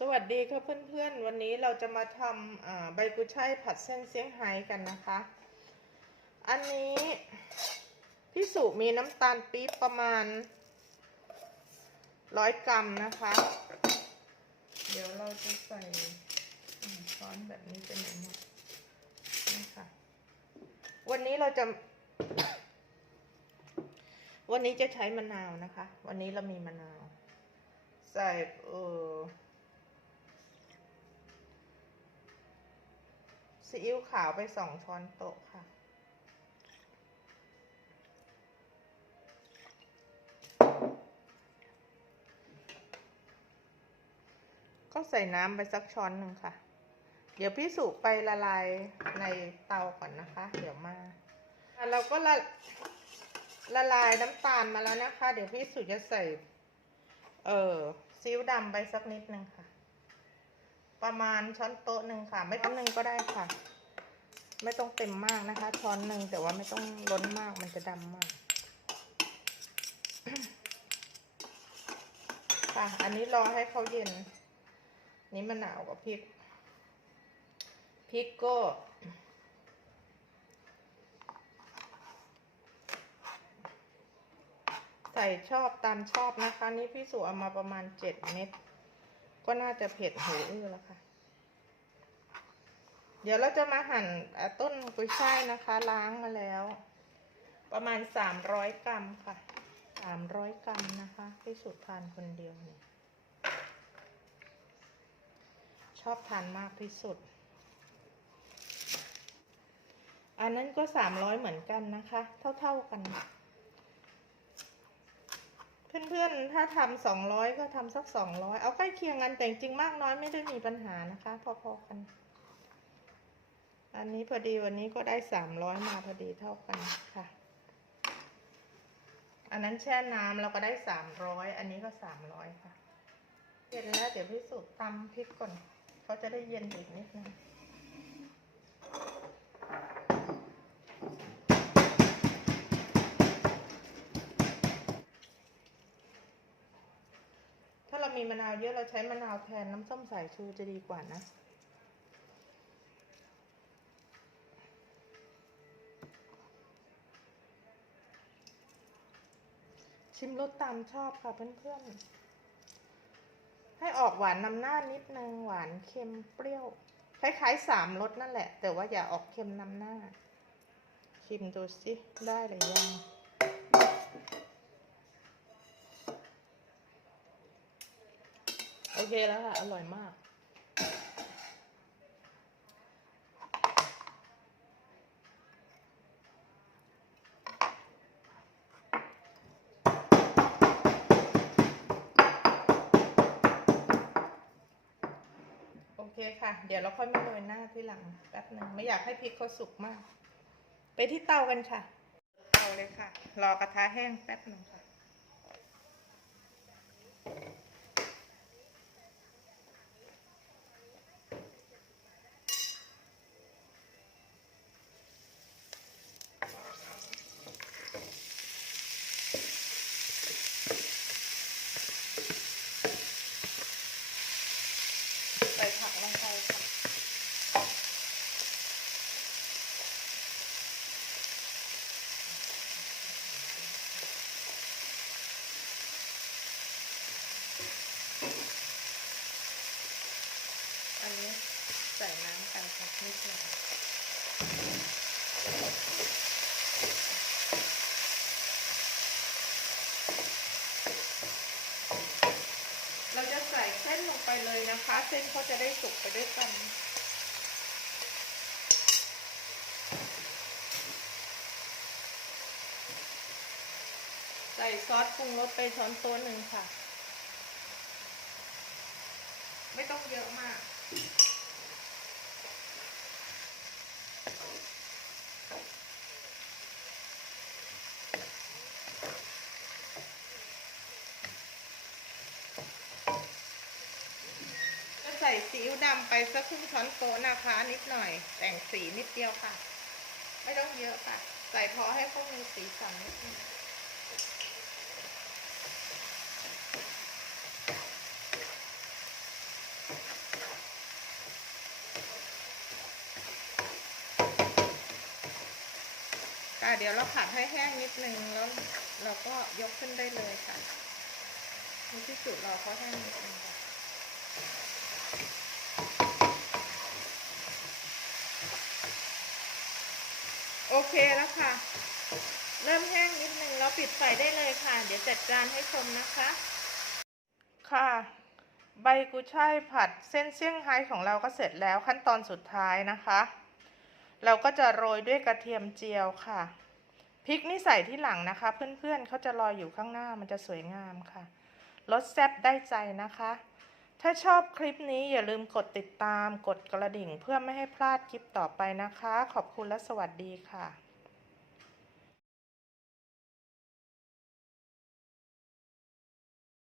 สวัสดีค่ะเพื่อนๆ วันนี้เราจะมาทำใบกุยช่ายผัดเส้นเซี่ยงไฮ้กันนะคะ อันนี้พี่สุมีน้ำตาลปี๊บประมาณร้อยกรัมนะคะ เดี๋ยวเราจะใส่ช้อนแบบนี้เป็นอย่งนี้นี่ค่ะ วันนี้เราจะ วันนี้จะใช้มะนาวนะคะ วันนี้เรามีมะนาว ใส่เออ ซีอิ๊วขาวไปสองช้อนโต๊ะค่ะ ก็ใส่น้ำไปสักช้อนหนึ่งค่ะ เดี๋ยวพี่สุไปละลายในเตาก่อนนะคะ เดี๋ยวมาเราก็ละละลายน้ำตาลมาแล้วนะคะ เดี๋ยวพี่สุจะใส่ เออซีอิ๊วดำไปสักนิดนึงค่ะ ประมาณช้อนโต๊ะหนึ่งค่ะ ไม่ต้องหนึ่งก็ได้ค่ะ ไม่ต้องเต็มมากนะคะ ช้อนหนึ่งแต่ว่าไม่ต้องล้นมากมันจะดำมากค่ะ อันนี้รอให้เขาเย็น นี่มะนาวกับพริก พริกก็ใส่ชอบตามชอบนะคะ นี่พี่สุเอามาประมาณเจ็ดเม็ด ก็น่าจะเผ็ดหูอื้อแล้วค่ะ เดี๋ยวเราจะมาหั่นต้นกุยช่ายนะคะ ล้างมาแล้ว ประมาณสามร้อยกรัมค่ะสามร้อยกรัมนะคะพี่สุดทานคนเดียวเนี่ยชอบทานมากที่สุด อันนั้นก็สามร้อยเหมือนกันนะคะ เท่าๆกัน เพื่อนๆ ถ้าทำสองร้อยก็ทำสักสองร้อยเอาใกล้เคียงกันแต่จริงมากน้อยไม่ได้มีปัญหานะคะ พอๆกัน อันนี้พอดีวันนี้ก็ได้สามร้อยมาพอดีเท่ากันค่ะ อันนั้นแช่น้ำเราก็ได้สามร้อยอันนี้ก็สามร้อยค่ะเสร็จแล้วเดี๋ยวพี่สุตำพริกก่อน เขาจะได้เย็นอีกนิดนึง ถ้าเรา มีมะนาวเยอะเราใช้มะนาวแทนน้ำส้มสายชูจะดีกว่านะ ชิมรสตามชอบค่ะเพื่อนๆ ให้ออกหวานนำหน้านิดนึงหวานเค็มเปรี้ยว คล้ายๆสามรสนั่นแหละ แต่ว่าอย่าออกเค็มนำหน้า ชิมดูสิได้หรือยัง โอ เคแล้วค่ะ อร่อยมาก โอเคค่ะ เดี๋ยวเราค่อยมาโรยหน้าที่หลังแป๊บหนึ่งไม่อยากให้พริกเขาสุกมาก ไปที่เตากันค่ะ เตาเลยค่ะ รอกระทะแห้งแป๊บหนึ่งค่ะ ใส่ผักลงไปค่ะ อันนี้ ให้กันค่ะนิดหน่อยเราจะใส่เส้นลงไปเลยนะคะ เส้นเขาจะได้สุกไปด้วยกันใส่ซอสปรุงรสไปช้อนโต๊ะหนึ่งค่ะ ไม่ต้องเยอะมาก ซีอิ๊วดำไปสักครึ่งช้อนโต๊ะนะคะ นิดหน่อย แต่งสีนิดเดียวค่ะ ไม่ต้องเยอะค่ะ ใส่พอให้พวกมีสีสันนิดนึงค่ะเดี๋ยวเราผัดให้แห้งนิดนึงแล้วเราก็ยกขึ้นได้เลยค่ะนที่สุดเราก็แห้งนิดนึงค่ะ โอเคแล้วค่ะ เริ่มแห้งนิดนึงแล้วปิดไฟได้เลยค่ะ เดี๋ยวจัดจานให้ชมนะคะ ค่ะ ใบกุช่ายผัดเส้นเซี่ยงไฮ้ของเราก็เสร็จแล้วขั้นตอนสุดท้ายนะคะ เราก็จะโรยด้วยกระเทียมเจียวค่ะพริกนี่ใส่ที่หลังนะคะ เพื่อนๆเขาจะลอยอยู่ข้างหน้ามันจะสวยงามค่ะรสแซ่บได้ใจนะคะ ถ้าชอบคลิปนี้อย่าลืมกดติดตาม กดกระดิ่งเพื่อไม่ให้พลาดคลิปต่อไปนะคะ ขอบคุณและสวัสดีค่ะ